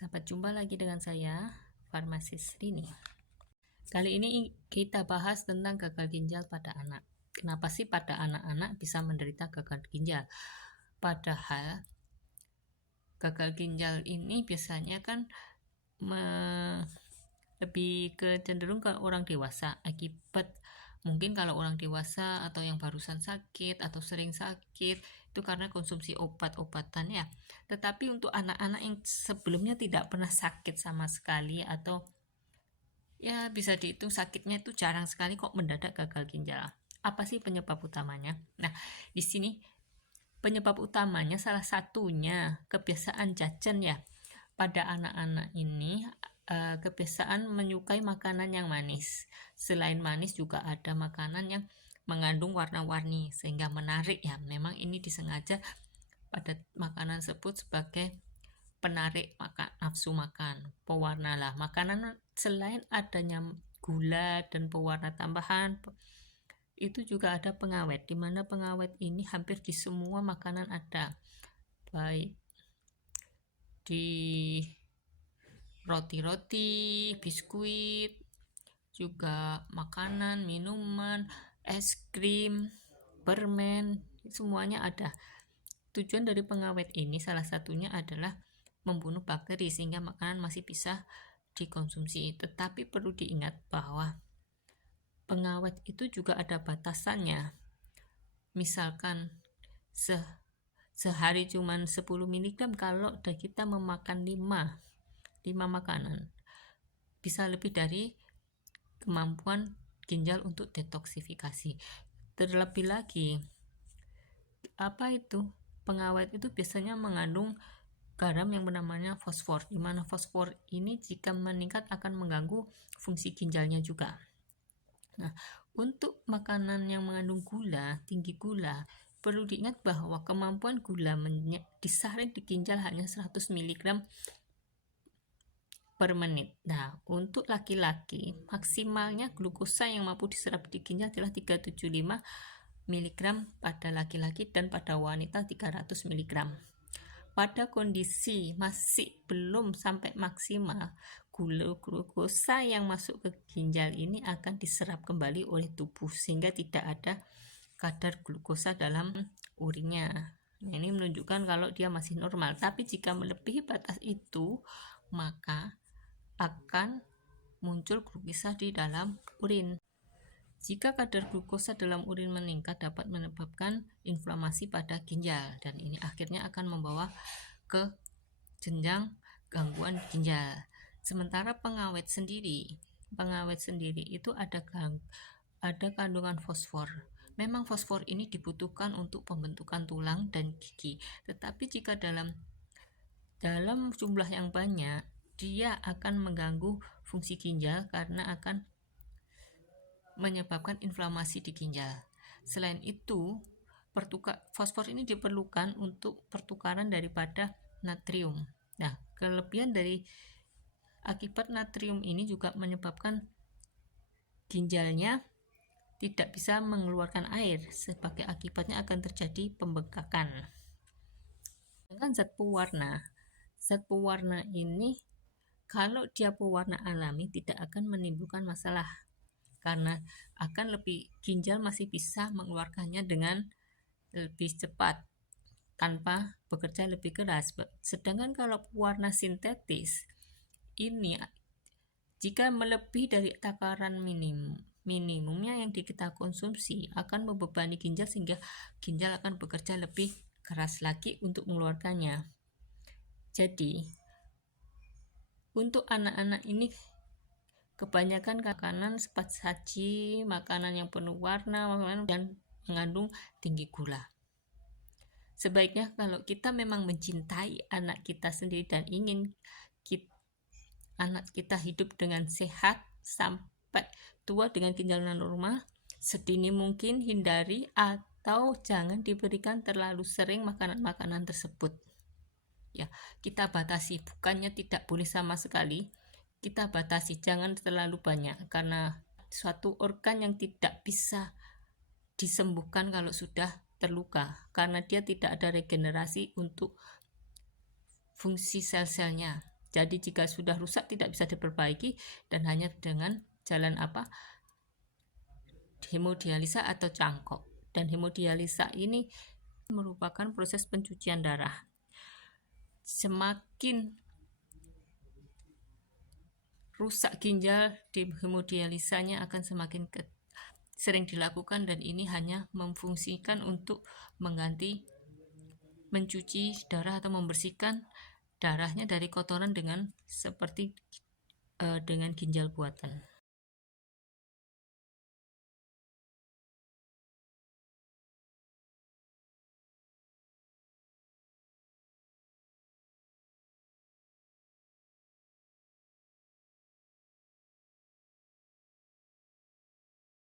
Sampai jumpa lagi dengan saya, Farmasis Rini. Kali ini kita bahas tentang gagal ginjal pada anak. Kenapa sih pada anak-anak bisa menderita gagal ginjal? Padahal gagal ginjal ini biasanya kan lebih ke cenderung ke orang dewasa, akibat mungkin kalau orang dewasa atau yang barusan sakit atau sering sakit itu karena konsumsi obat-obatan ya. Tetapi untuk anak-anak yang sebelumnya tidak pernah sakit sama sekali atau ya bisa dihitung sakitnya itu jarang sekali kok mendadak gagal ginjal. Apa sih penyebab utamanya? Nah, di sini penyebab utamanya salah satunya kebiasaan jajan ya. Pada anak-anak ini kebiasaan menyukai makanan yang manis. Selain manis juga ada makanan yang mengandung warna-warni sehingga menarik ya. Memang ini disengaja pada makanan tersebut sebagai penarik nafsu makan, pewarna lah. Makanan selain adanya gula dan pewarna tambahan itu juga ada pengawet, di mana pengawet ini hampir di semua makanan ada, baik di roti-roti, biskuit, juga makanan, minuman, es krim, permen, semuanya ada. Tujuan dari pengawet ini salah satunya adalah membunuh bakteri sehingga makanan masih bisa dikonsumsi. Tetapi perlu diingat bahwa pengawet itu juga ada batasannya. Misalkan sehari cuma 10 mg, kalau kita memakan 5 makanan, bisa lebih dari kemampuan ginjal untuk detoksifikasi. Terlebih lagi, pengawet itu biasanya mengandung garam yang bernamanya fosfor, di mana fosfor ini jika meningkat akan mengganggu fungsi ginjalnya juga. Nah, untuk makanan yang mengandung gula, tinggi gula, perlu diingat bahwa kemampuan gula disaring di ginjal hanya 100 mg per menit. Nah, untuk laki-laki maksimalnya glukosa yang mampu diserap di ginjal adalah 375 mg pada laki-laki dan pada wanita 300 mg. Pada kondisi masih belum sampai maksimal, glukosa yang masuk ke ginjal ini akan diserap kembali oleh tubuh sehingga tidak ada kadar glukosa dalam urinnya. Nah, ini menunjukkan kalau dia masih normal. Tapi jika melebihi batas itu, maka akan muncul glukosa di dalam urin. Jika kadar glukosa dalam urin meningkat dapat menyebabkan inflamasi pada ginjal dan ini akhirnya akan membawa ke jenjang gangguan ginjal. Sementara pengawet sendiri itu ada kandungan fosfor. Memang fosfor ini dibutuhkan untuk pembentukan tulang dan gigi. Tetapi jika dalam jumlah yang banyak, dia akan mengganggu fungsi ginjal karena akan menyebabkan inflamasi di ginjal. Selain itu, fosfor ini diperlukan untuk pertukaran daripada natrium. Nah, kelebihan dari akibat natrium ini juga menyebabkan ginjalnya tidak bisa mengeluarkan air, sebagai akibatnya akan terjadi pembengkakan. Dengan zat pewarna ini kalau dia pewarna alami tidak akan menimbulkan masalah karena ginjal masih bisa mengeluarkannya dengan lebih cepat tanpa bekerja lebih keras. Sedangkan kalau pewarna sintetis ini jika melebihi dari takaran minimumnya yang kita konsumsi akan membebani ginjal sehingga ginjal akan bekerja lebih keras lagi untuk mengeluarkannya. Jadi untuk anak-anak ini kebanyakan makanan cepat saji, makanan yang penuh warna dan mengandung tinggi gula. Sebaiknya kalau kita memang mencintai anak kita sendiri dan ingin anak kita hidup dengan sehat sampai tua dengan ginjal normal, sedini mungkin hindari atau jangan diberikan terlalu sering makanan-makanan tersebut. Ya, kita batasi, bukannya tidak boleh sama sekali, kita batasi, jangan terlalu banyak karena suatu organ yang tidak bisa disembuhkan kalau sudah terluka karena dia tidak ada regenerasi untuk fungsi sel-selnya. Jadi jika sudah rusak tidak bisa diperbaiki dan hanya dengan jalan hemodialisa atau cangkok. Dan hemodialisa ini merupakan proses pencucian darah. Semakin rusak ginjal, hemodialisanya akan semakin sering dilakukan, dan ini hanya memfungsikan untuk mencuci darah atau membersihkan darahnya dari kotoran dengan seperti dengan ginjal buatan.